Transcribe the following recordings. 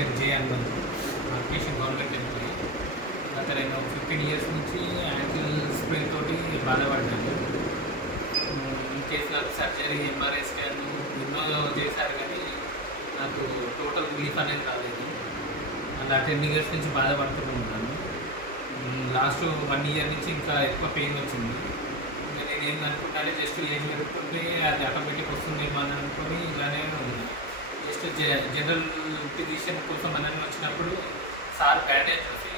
పేరు జే Hanumanthu, application government employee. గత నేను 15 years నుంచి యాంకిల్ స్ప్రెయిన్ తోటి బాధపడ్డాను. ఇన్ కేసు నాకు సర్జరీ, ఎంఆర్ఐ స్కాన్ ఎన్నో చేశారు కానీ నాకు టోటల్ రిలీఫ్ అనేది రాలేదు. అలా 10 years నుంచి బాధపడుతూ ఉంటాను. లాస్ట్ 1 year నుంచి ఇంకా ఎక్కువ పెయిన్ వచ్చింది. ఇంకా నేను ఏందనుకుంటానే జస్ట్ ఏజ్ పెరుగుతుంటే అది ఆటోమేటిక్ వస్తుందేమో అని అనుకొని ఇలానే జస్ట్ జనరల్ ఫిజిషియన్ కోసం అని వచ్చినప్పుడు సార్ బ్యాండేజ్ చూసి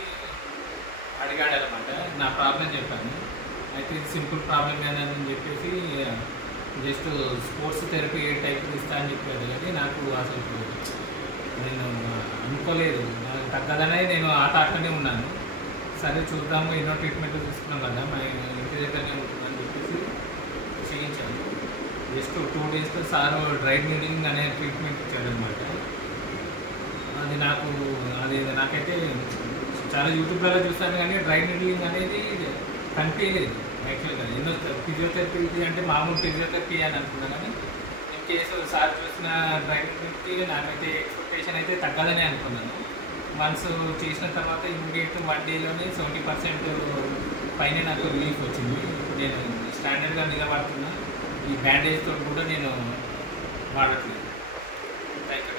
అడిగాడు అనమాట. నా ప్రాబ్లం చెప్పాను. అయితే ఇది సింపుల్ ప్రాబ్లం అని చెప్పేసి జస్ట్ స్పోర్ట్స్ థెరపీ ఏ టైప్ ఇస్తా అని చెప్పాడు. కానీ నాకు అసలు నేను అనుకోలేదు, నాకు తగ్గదనే నేను ఆ థాట్లోనే ఉన్నాను. సరే చూద్దాము, ఎన్నో ట్రీట్మెంట్ తీసుకున్నాం కదా, మా ఇంటి దగ్గరనే ఉంటుందని చెప్పేసి చేయించాను. Just 2 days sir dry needling అనే ట్రీట్మెంట్ ఇచ్చాడనమాట. అది నాకైతే చాలా యూట్యూబ్లలో చూస్తాను కానీ డ్రై నీడిలింగ్ అనేది కనిపించలేదు యాక్చువల్గా. ఎన్నో ఫిజియోథెరపీ అంటే మామూలు ఫిజియోథెరపీ అని అనుకున్నాను కానీ ఇన్ కేసు సార్ చూసిన డ్రై నీడిలింగ్కి నాకైతే ఎక్స్పెక్టేషన్ అయితే తగ్గదని అనుకున్నాను. వన్స్ చేసిన తర్వాత ఇమ్మీడియట్ 1 dayలోనే 70% పైన నాకు రిలీఫ్ వచ్చింది. నేను స్టాండర్డ్గా నిలబడుతున్నా. ఈ బ్యాండేజ్ తోటి కూడా నేను వాడట్లేదు. Thank you.